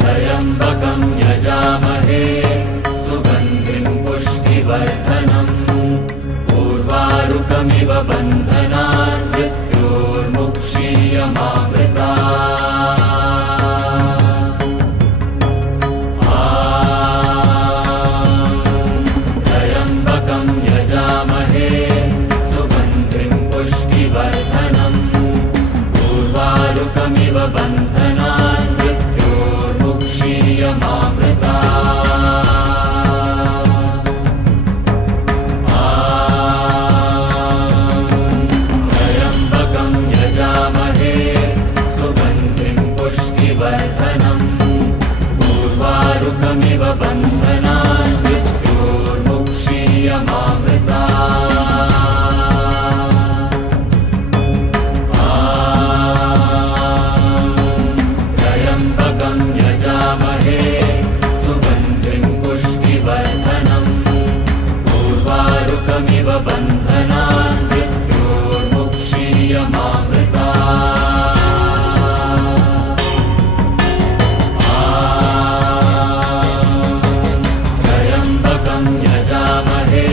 त्र्यम्बकं यजामहे सुगन्धिं पुष्टिवर्धनम् उर्वारुकमिव बन्धनान् मृत्योर्मुक्षीयमामृतात्। त्र्यम्बकं यजामहे सुगन्धिं पुष्टिवर्धनम् उर्वारुकमिव बन्धनान् मृत्योर्मुक्षीयमामृतात्। त्र्यम्बकं यजामहे सुगन्धिं पुष्टिवर्धनम् उर्वारुकमिव बन्धनान् मृत्योर्मुक्षीयमामृतात्। त्र्यम्बकं यजामहे सुगन्धिं पुष्टिवर्धनम् उर्वारुकमिव बन्धनान् मृत्योर्मुक्षीयमामृतात्। त्र्यम्बकं यजामहे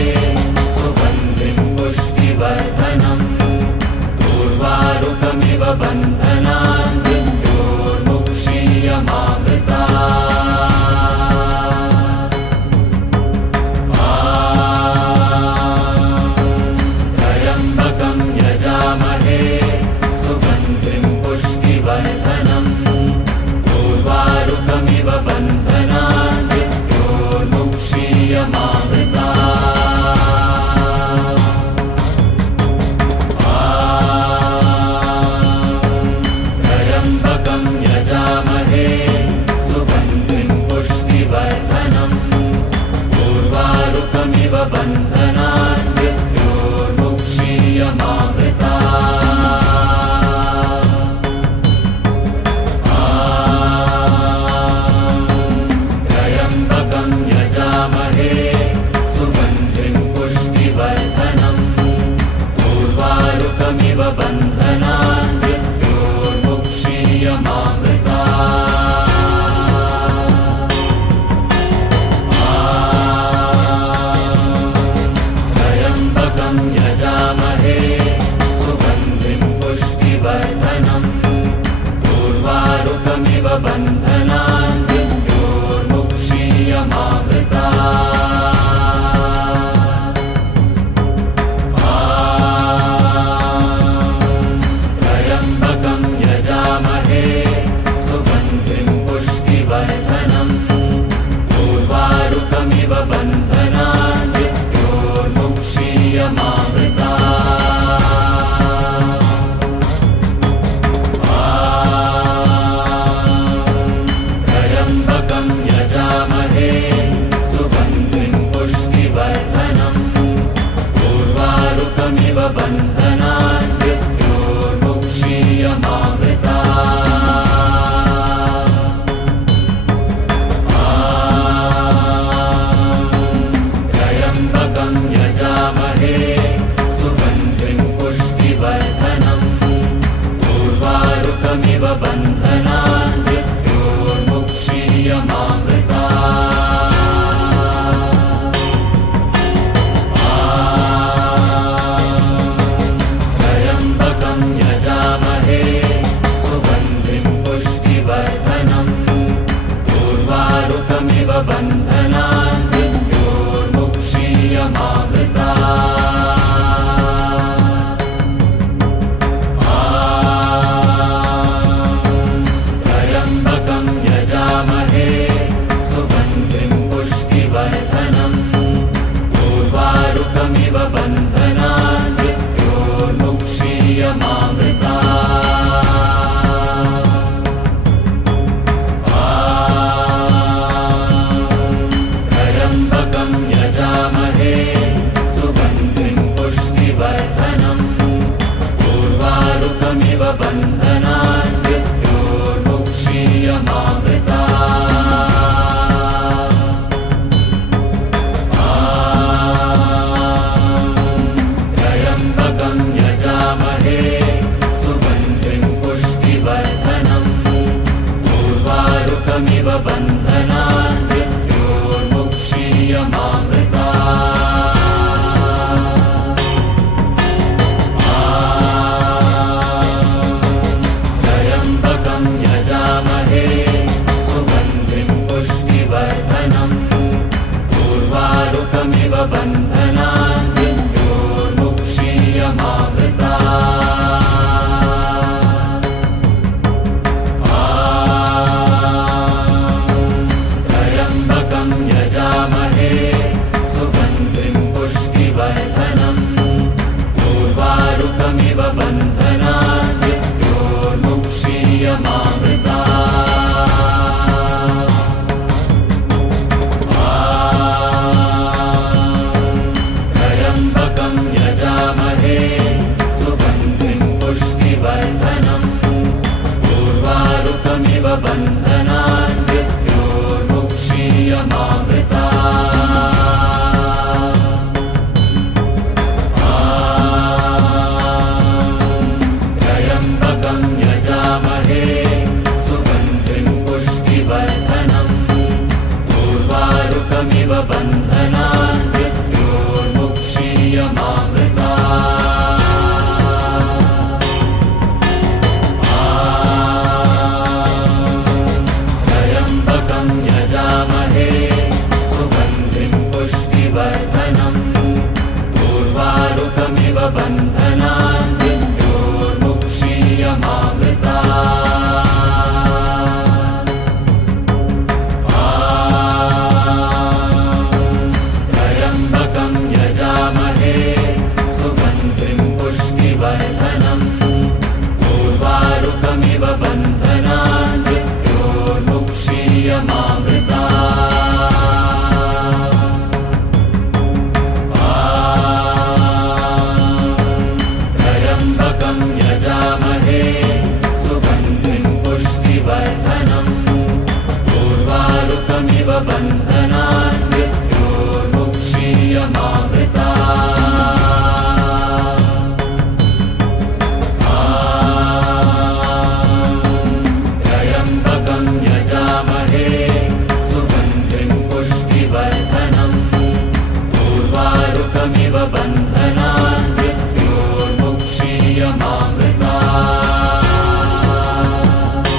सुगन्धिं पुष्टिवर्धनम् उर्वारुकमिव बन्धनान् मृत्योर्मुक्षीयमामृतात्। त्र्यम्बकं यजामहे सुगन्धिं पुष्टिवर्धनम् उर्वारुकमिव बन्धनान् मृत्योर्मुक्षीयमामृतात्। त्र्यम्बकं यजामहे सुगन्धिं पुष्टिवर्धनम् उर्वारुकमिव बन्धनान् मृत्योर्मुक्षीयमामृतात्। त्र्यम्बकं यजामहे सुगन्धिं पुष्टिवर्धनम् उर्वारुकमिव बन्धनान् मृत्योर्मुक्षीयमामृतात्। त्र्यम्बकं यजामहे सुगन्धिं पुष्टिवर्धनम् उर्वारुकमिव बन्धनान् मृत्योर्मुक्षीयमामृतात्। त्र्यम्बकं यजामहे सुगन्धिं पुष्टिवर्धनम् उर्वारुकमिव बन्धनान् मृत्योर्मुक्षीयमामृतात्। त्र्यम्बकं यजामहे सुगन्धिं पुष्टिवर्धनम् उर्वारुकमिव बन्धनान् मृत्योर्मुक्षीयमामृतात्। त्र्यम्बकं यजामहे सुगन्धिं पुष्टिवर्धनम् उर्वारुकमिव बन्धनान् मृत्योर्मुक्षीयमामृतात्। त्र्यम्बकं यजामहे सुगन्धिं पुष्टिवर्धनम् उर्वारुकमिव बन्धनान् मृत्योर्मुक्षीयमामृतात्। त्र्यम्बकमिव बन्धनान् मृत्योर्मुक्षीयमामृतात्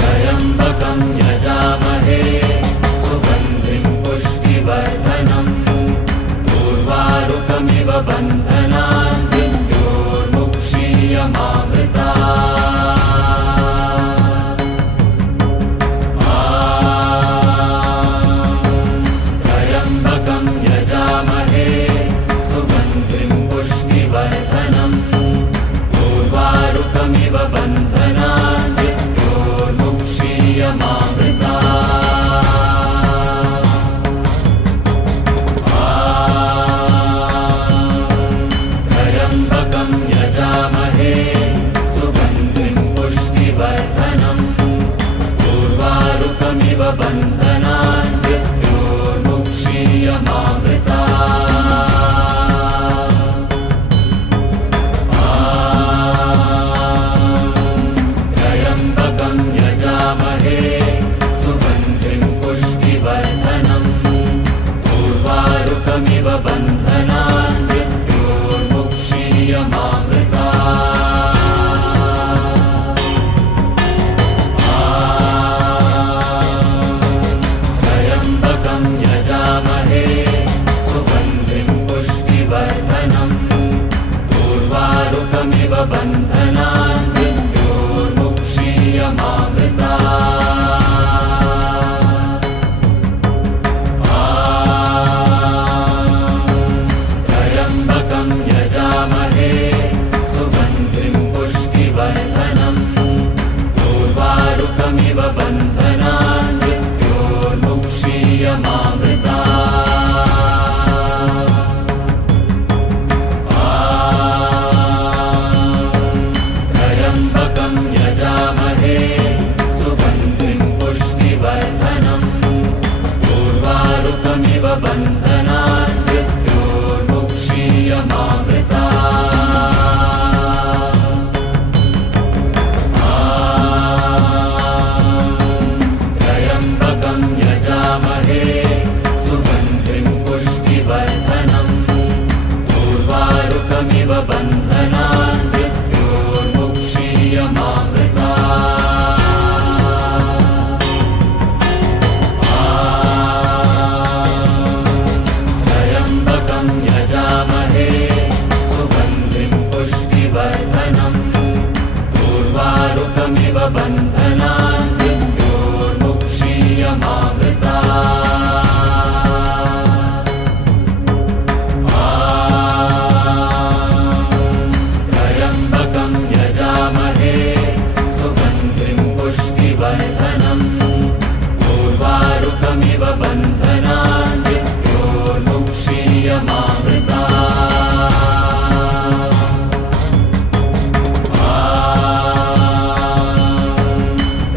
त्र्यम्बकं यजामहे सुगन्धिं पुष्टिवर्धनम् उर्वारुकमिव बन्धनान् त्र्यम्बकं यजामहे सुगन्धिं पुष्टिवर्धनम् उर्वारुकमिव बन्धनान् त्र्यम्बकं यजामहे सुगन्धिं पुष्टिवर्धनम् उर्वारुकमिव बन्धनान् त्र्यम्बकं यजामहे सुगन्धिं पुष्टिवर्धनम् उर्वारुकमिव बन्धनान् त्र्यम्बकं यजामहे सुगन्धिं पुष्टिवर्धनम् उर्वारुकमिव बन्धनान् त्र्यम्बकं यजामहे सुगन्धिं पुष्टिवर्धनम् उर्वारुकमिव बन्धनान् त्र्यम्बकं यजामहे सुगन्धिं पुष्टिवर्धनम् उर्वारुकमिव बन्धनान् त्र्यम्बकं यजामहे सुगन्धिं पुष्टिवर्धनम् उर्वारुकमिव बन्धनान् त्र्यम्बकं यजामहे सुगन्धिं पुष्टिवर्धनम् उर्वारुकमिव बन्धनान् त्र्यम्बकं यजामहे सुगन्धिं पुष्टिवर्धनम् उर्वारुकमिव बन्धनान्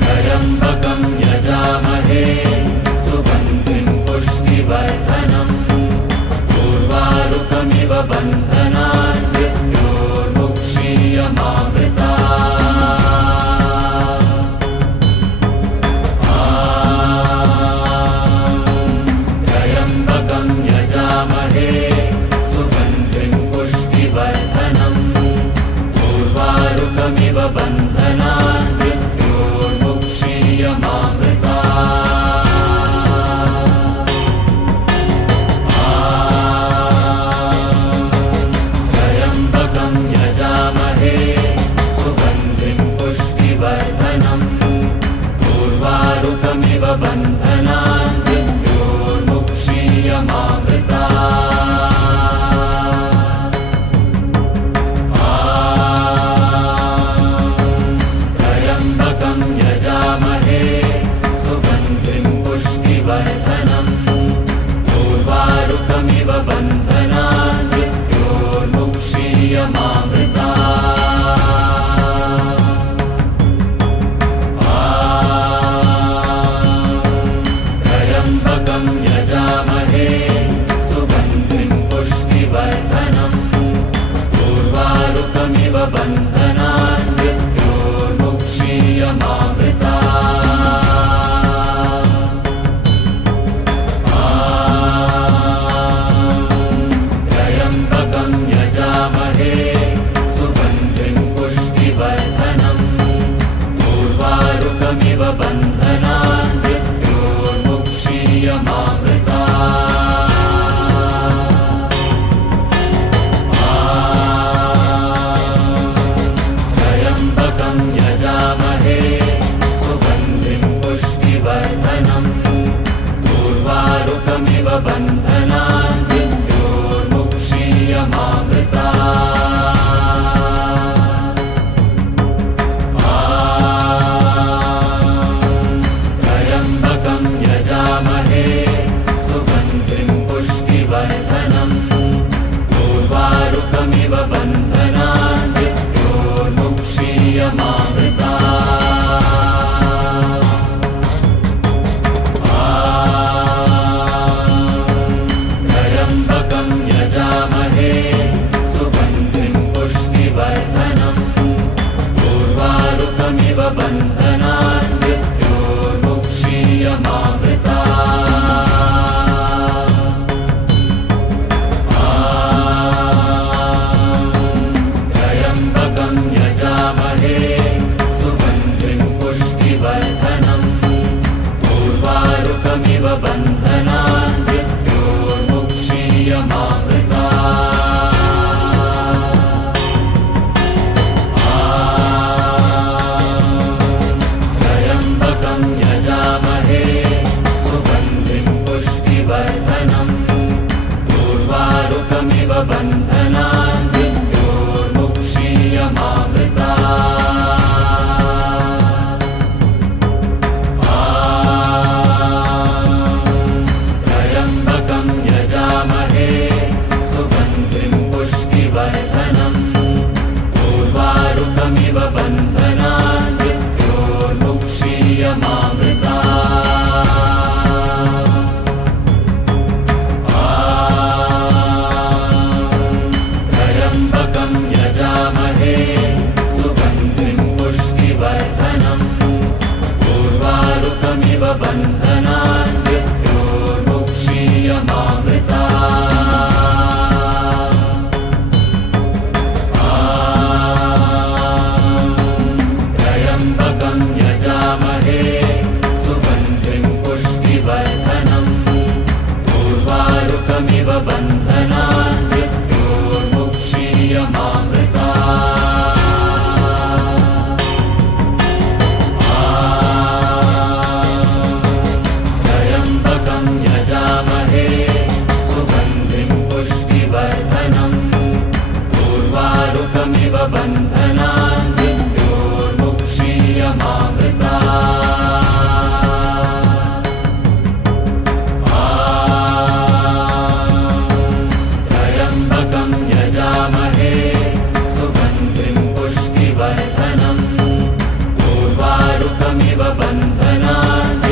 त्र्यम्बकं यजामहे सुगन्धिं पुष्टिवर्धनम् उर्वारुकमिव बन्धनान् त्र्यम्बकं यजामहे सुगन्धिं पुष्टिवर्धनम् उर्वारुकमिव बन्धनान् त्र्यम्बकं यजामहे सुगन्धिं पुष्टिवर्धनम् उर्वारुकमिव बन्धनान् त्र्यम्बकं यजामहे सुगन्धिं पुष्टिवर्धनम् उर्वारुकमिव बन्धनान् त्र्यम्बकं यजामहे सुगन्धिं पुष्टिवर्धनम् उर्वारुकमिव बन्धनान् त्र्यम्बकं पुष्टिवर्धनम् त्र्यम्बकं यजामहे सुगन्धिं पुष्टिवर्धनम् उर्वारुकमिव बन्धनान् मृत्योर्मुक्षीयमामृतात् त्र्यम्बकं यजामहे सुगन्धिं पुष्टिवर्धनम् उर्वारुकमिव बन्धनान् त्र्यम्बकं यजामहे सुगन्धिं पुष्टिवर्धनम् उर्वारुकमिव बन्धनान् त्र्यम्बकं यजामहे सुगन्धिं पुष्टिवर्धनम् उर्वारुकमिव बन्धनान् त्र्यम्बकं यजामहे सुगन्धिं पुष्टिवर्धनम् उर्वारुकमिव बन्धनान् त्र्यम्बकं यजामहे सुगन्धिं पुष्टिवर्धनम् उर्वारुकमिव बन्धनान् त्र्यम्बकं यजामहे सुगन्धिं पुष्टिवर्धनम् उर्वारुकमिव बन्धनान् त्र्यम्बकं यजामहे सुगन्धिं पुष्टिवर्धनम् उर्वारुकमिव बन्धनान् त्र्यम्बकं यजामहे सुगन्धिं पुष्टिवर्धनम् उर्वारुकमिव बन्धनान् त्र्यम्बकं यजामहे सुगन्धिं पुष्टिवर्धनम् उर्वारुकमिव बन्धनान्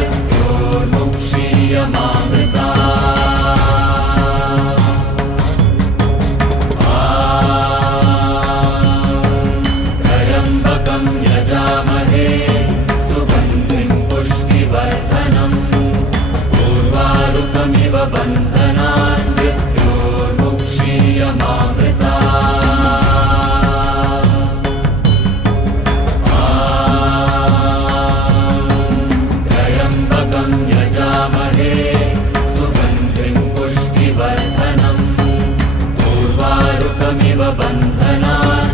त्र्यम्बकं यजामहे सुगन्धिं पुष्टिवर्धनम् उर्वारुकमिव बन्धनान् त्र्यम्बकं यजामहे सुगन्धिं पुष्टिवर्धनम् उर्वारुकमिव बन्धनान्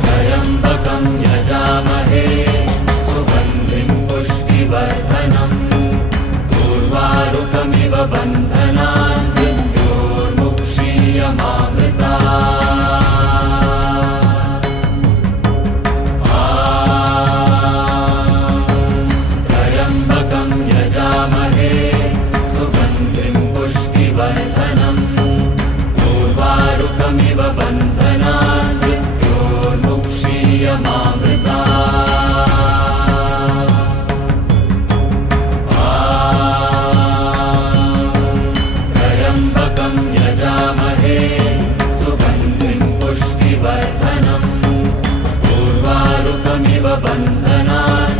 त्र्यम्बकं यजामहे सुगन्धिं पुष्टिवर्धनम् उर्वारुकमिव बन्धनान् त्र्यम्बकं यजामहे सुगन्धिं पुष्टिवर्धनम् उर्वारुकमिव बन्धनान् त्र्यम्बकं यजामहे सुगन्धिं पुष्टिवर्धनम् उर्वारुकमिव बन्धनान्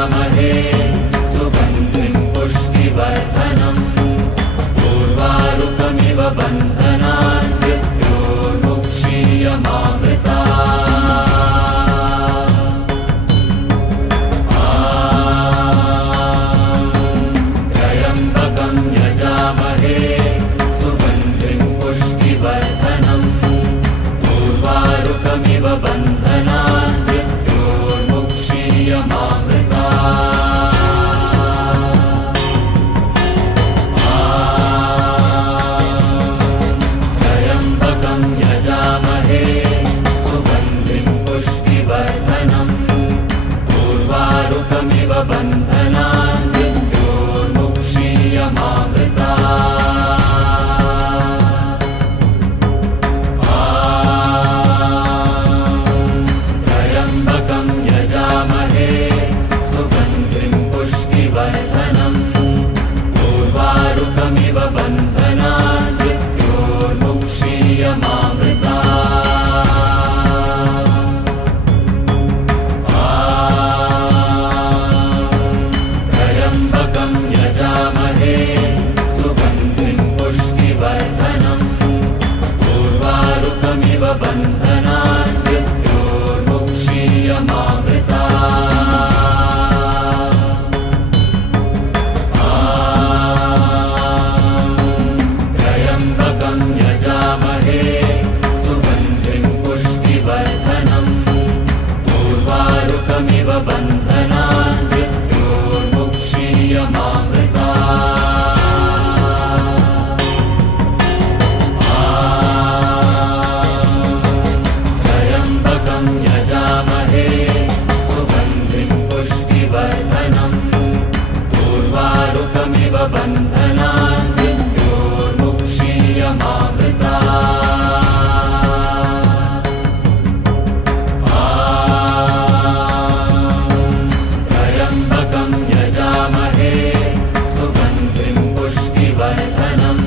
यजामहे सुगन्धिं पुष्टिवर्धनम् उर्वारुकमिव बन्धनान् मृत्योर्मुक्षीयमामृतात् त्र्यम्बकं यजामहे सुगन्धिं पुष्टिवर्धनम् उर्वारुकमिव बन्धनान् त्र्यम्बकं यजामहे सुगन्धिं पुष्टिवर्धनम् उर्वारुकमिव बन्धनान् त्र्यम्बकं यजामहे सुगन्धिं पुष्टिवर्धनम् उर्वारुकमिव बन्धनान् त्र्यम्बकं यजामहे सुगन्धिं पुष्टिवर्धनम् उर्वारुकमिव बन्धनान् त्र्यम्बकं यजामहे सुगन्धिं पुष्टिवर्धनम् उर्वारुकमिव बन्धनान् त्र्यम्बकं यजामहे सुगन्धिं पुष्टिवर्धनम् उर्वारुकमिव बन्धनान् त्र्यम्बकं यजामहे सुगन्धिं पुष्टिवर्धनम्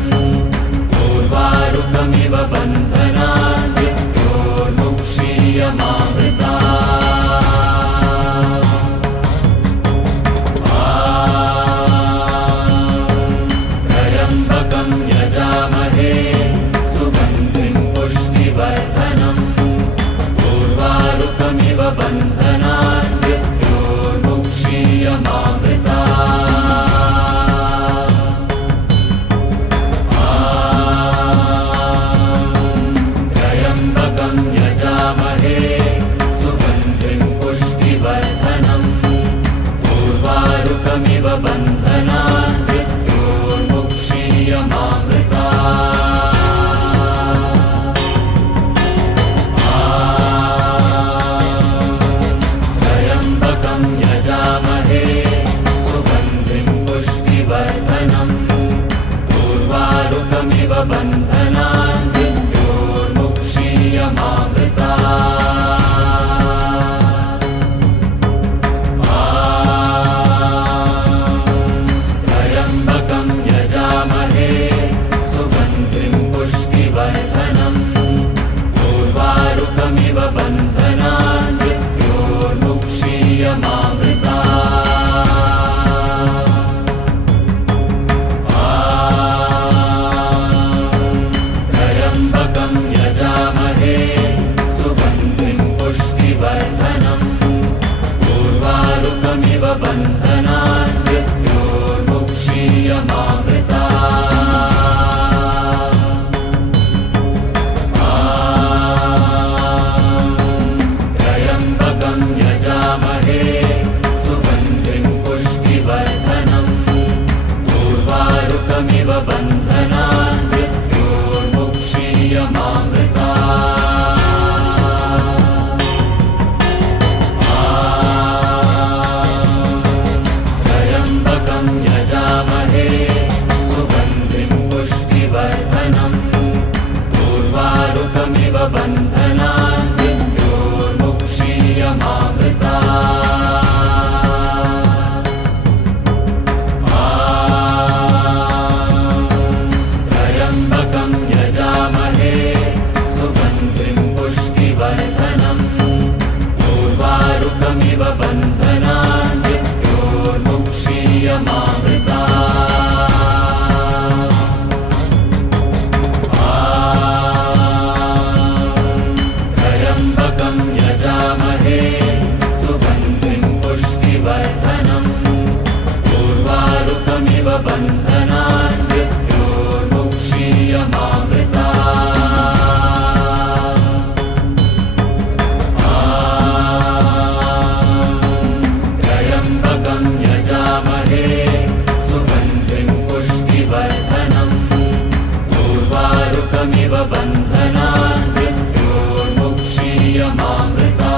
उर्वारुकमिव बन्धनान् त्र्यम्बकं यजामहे सुगन्धिं पुष्टिवर्धनम् उर्वारुकमिव बन्धनान् त्र्यम्बकं यजामहे सुगन्धिं पुष्टिवर्धनम् उर्वारुकमिव बन्धनान् त्र्यम्बकं यजामहे सुगन्धिं पुष्टिवर्धनम् उर्वारुकमिव बन्धनान् त्र्यम्बकं यजामहे सुगन्धिं पुष्टिवर्धनम् उर्वारुकमिव बन्धनान् त्र्यम्बकं यजामहे सुगन्धिं पुष्टिवर्धनम् उर्वारुकमिव बन्धनान् त्र्यम्बकं यजामहे सुगन्धिं पुष्टिवर्धनम् उर्वारुकमिव बन्धनान् पुष्टिवर्धनम् उर्वारुकमिव बन्धनान् मृत्योर्मुक्षीयमामृता त्र्यम्बकं यजामहे सुगन्धिं पुष्टिवर्धनम् उर्वारुकमिव बन्धनान् मृत्योर्मुक्षीयमामृता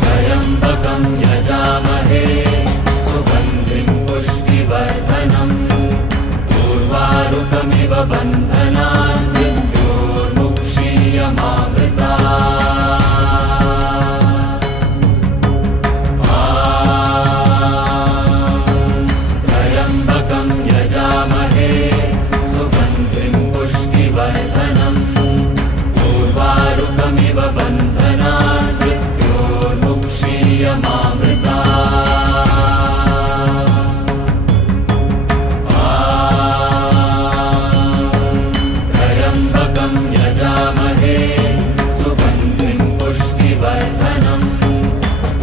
त्र्यम्बकं यजामहे सुगन्धिं पुष्टिवर्धनम् उर्वारुकमिव बन्धनान् मृत्योर्मुक्षीयमामृता त्र्यम्बकं यजामहे सुगन्धिं पुष्टिवर्धनम् उर्वारुकमिव बन्धनान् मृत्योर्मुक्षीयमामृता त्र्यम्बकं यजामहे सुगन्धिं पुष्टिवर्धनम्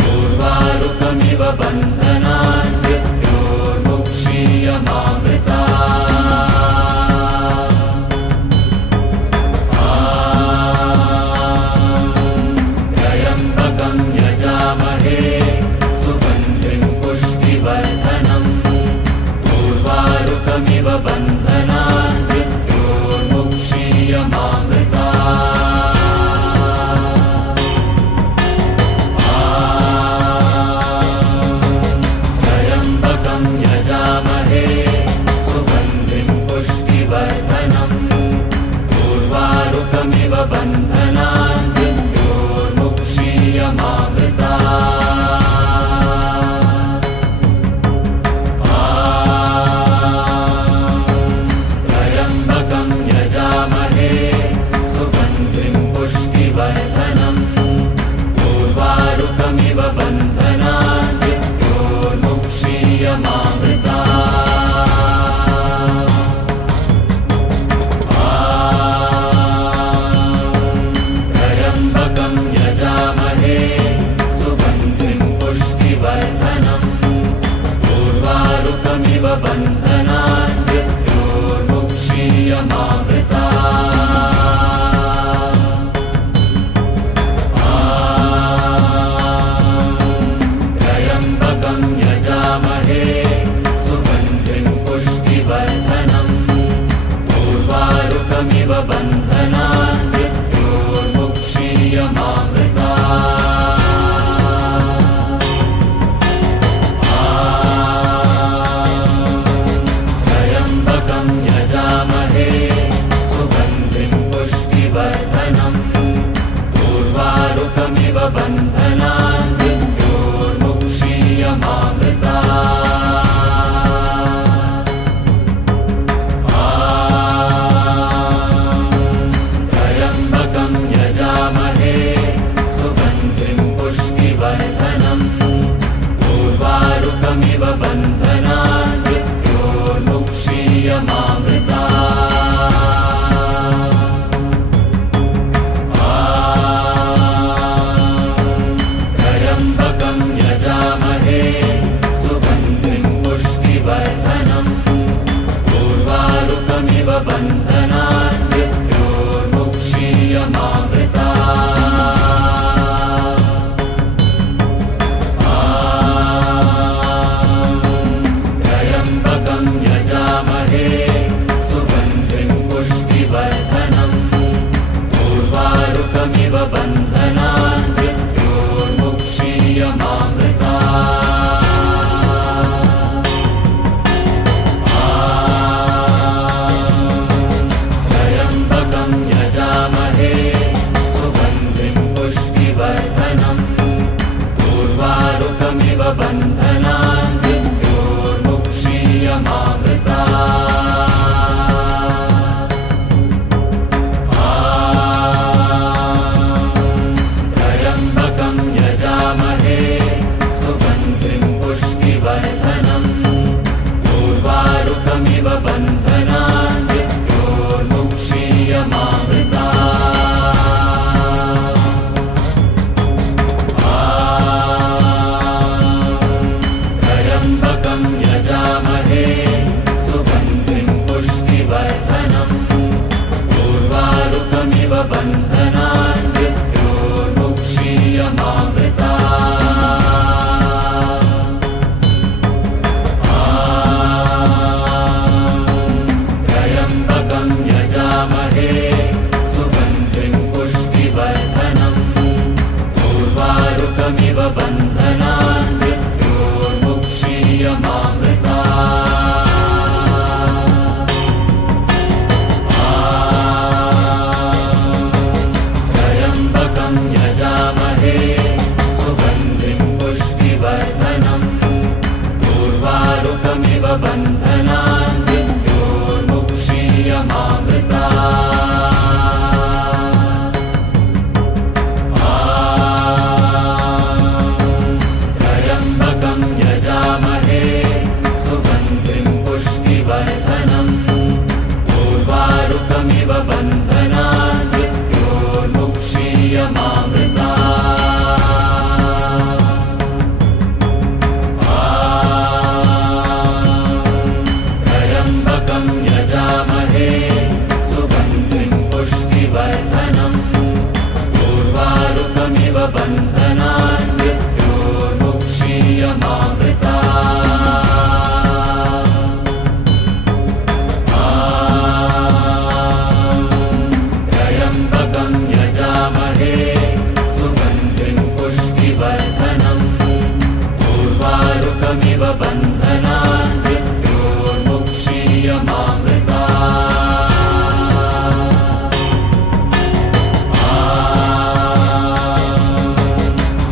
उर्वारुकमिव बन्धनान् मृत्योर्मुक्षीयमामृता त्र्यम्बकं यजामहे सुगन्धिं पुष्टिवर्धनम् उर्वारुकमिव बन्धनान् मृत्योर्मुक्षीयमामृता त्र्यम्बकं यजामहे सुगन्धिं पुष्टिवर्धनम् उर्वारुकमिव बन्धनान् मृत्योर्मुक्षीयमामृता त्र्यम्बकं यजामहे सुगन्धिं पुष्टिवर्धनम् उर्वारुकमिव बन्धनान् मृत्योर्मुक्षीयमामृता त्र्यम्बकं यजामहे सुगन्धिं पुष्टिवर्धनम् उर्वारुकमिव बन्धनान् मृत्योर्मुक्षीयमामृता त्र्यम्बकं यजामहे सुगन्धिं पुष्टिवर्धनम् उर्वारुकमिव बन्धनान् मृत्योर्मुक्षीयमामृता त्र्यम्बकं यजामहे सुगन्धिं पुष्टिवर्धनम् उर्वारुकमिव बन्धनान् मृत्योर्मुक्षीयमामृता त्र्यम्बकं यजामहे सुगन्धिं पुष्टिवर्धनम् उर्वारुकमिव बन्धनान् मृत्योर्मुक्षीयमामृता त्र्यम्बकं यजामहे सुगन्धिं पुष्टिवर्धनम् उर्वारुकमिव बन्धनान् मृत्योर्मुक्षीयमामृता त्र्यम्बकं यजामहे सुगन्धिं पुष्टिवर्धनम् उर्वारुकमिव बन्धनान् मृत्योर्मुक्षीयमामृता त्र्यम्बकं यजामहे सुगन्धिं पुष्टिवर्धनम् उर्वारुकमिव बन्धनान् मृत्योर्मुक्षीयमामृता बन्धनान् मृत्योर्मुक्षीयमामृता त्र्यम्बकं यजामहे सुगन्धिं पुष्टिवर्धनम् उर्वारुकमिव बन्धनान् मृत्योर्मुक्षीयमामृता त्र्यम्बकं यजामहे सुगन्धिं पुष्टिवर्धनम् उर्वारुकमिव बन्धनान् मृत्योर्मुक्षीयमामृता त्र्यम्बकं यजामहे सुगन्धिं पुष्टिवर्धनम् उर्वारुकमिव बन्धनान् मृत्योर्मुक्षीयमामृता त्र्यम्बकं यजामहे सुगन्धिं पुष्टिवर्धनम् उर्वारुकमिव बन्धनान् मृत्योर्मुक्षीयमामृता त्र्यम्बकं यजामहे सुगन्धिं पुष्टिवर्धनम् उर्वारुकमिव बन्धनान् मृत्योर्मुक्षीयमामृता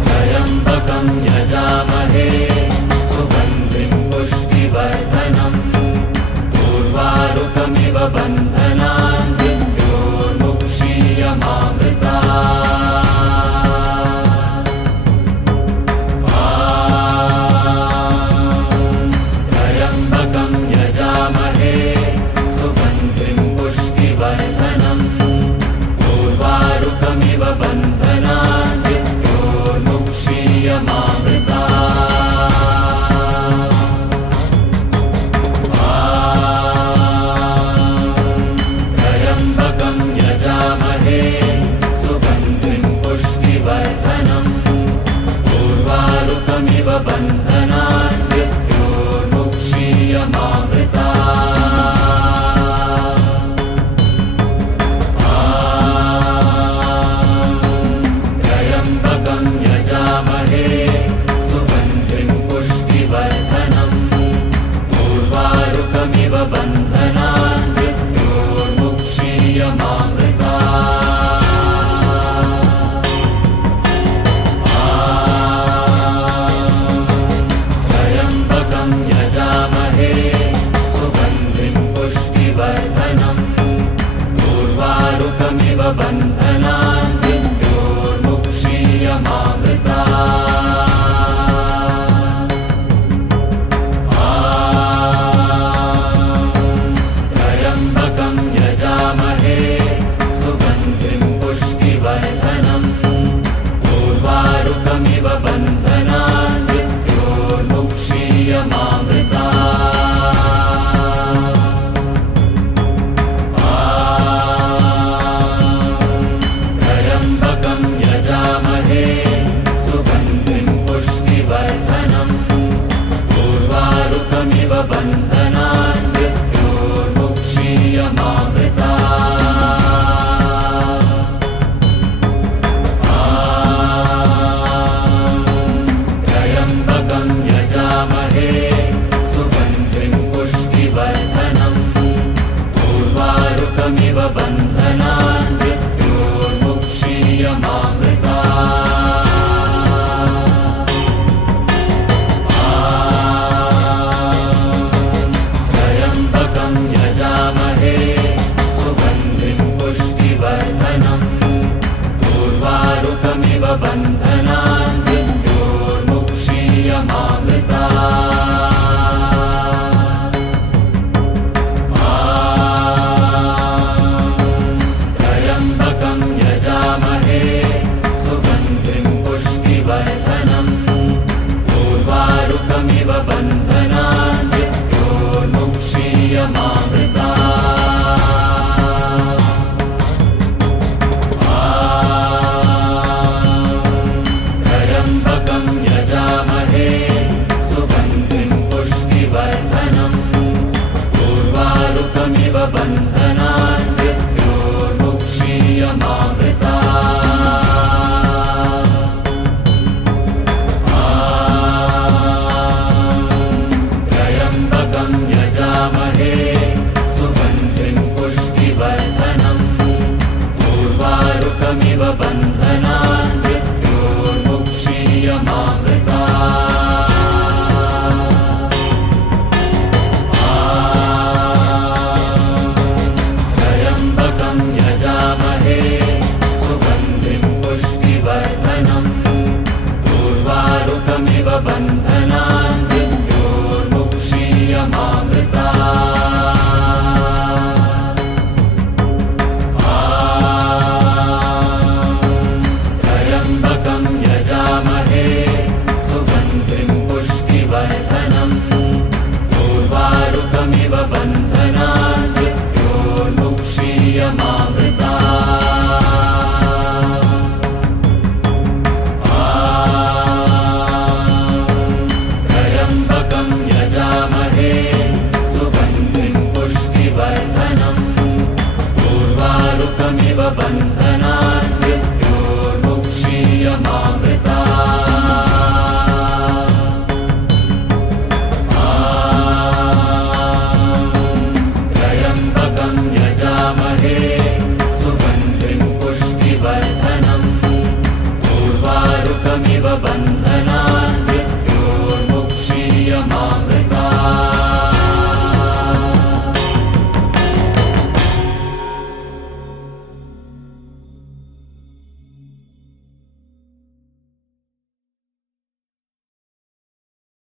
त्र्यम्बकं यजामहे सुगन्धिं पुष्टिवर्धनम् उर्वारुकमिव बन्धनान् मृत्योर्मुक्षीयमामृता त्र्यम्बकं यजामहे सुगन्धिं पुष्टिवर्धनम् उर्वारुकमिव बन्धनान् मृत्योर्मुक्षीयमामृता त्र्यम्बकं यजामहे सुगन्धिं पुष्टिवर्धनम् उर्वारुकमिव बन्धनान् मृत्योर्मुक्षीयमामृता त्र्यम्बकं यजामहे सुगन्धिं पुष्टिवर्धनम् उर्वारुकमिव बन्धनान् मृत्योर्मुक्षीयमामृता त्र्यम्बकं यजामहे सुगन्धिं पुष्टिवर्धनम् उर्वारुकमिव बन्धनान् मृत्योर्मुक्षीयमामृता त्र्यम्बकं यजामहे सुगन्धिं पुष्टिवर्धनम् उर्वारुकमिव बन्धनान् मृत्योर्मुक्षीयमामृता त्र्यम्बकं यजामहे सुगन्धिं पुष्टिवर्धनम् उर्वारुकमिव बन्धनान् मृत्योर्मुक्षीयमामृता त्र्यम्बकं यजामहे सुगन्धिं पुष्टिवर्धनम् उर्वारुकमिव बन्धनान् मृत्योर्मुक्षीयमामृता त्र्यम्बकं यजामहे सुगन्धिं पुष्टिवर्धनम् उर्वारुकमिव बन्धनान् मृत्योर्मुक्षीयमामृता त्र्यम्बकं यजामहे सुगन्धिं पुष्टिवर्धनम् उर्वारुकमिव बन्धनान् मृत्योर्मुक्षीयमामृता बन्धनान् मृत्योर्मुक्षीयमामृतात् त्र्यम्बकं यजामहे सुगन्धिं पुष्टिवर्धनम् उर्वारुकमिव बन्धनान् मृत्योर्मुक्षीयमामृतात् त्र्यम्बकं यजामहे सुगन्धिं पुष्टिवर्धनम् उर्वारुकमिव बन्धनान् मृत्योर्मुक्षीयमामृतात् त्र्यम्बकं यजामहे सुगन्धिं पुष्टिवर्धनम् उर्वारुकमिव बन्धनान् त्र्यम्बकं यजामहे सुगन्धिं पुष्टिवर्धनम् उर्वारुकमिव बन्धनान्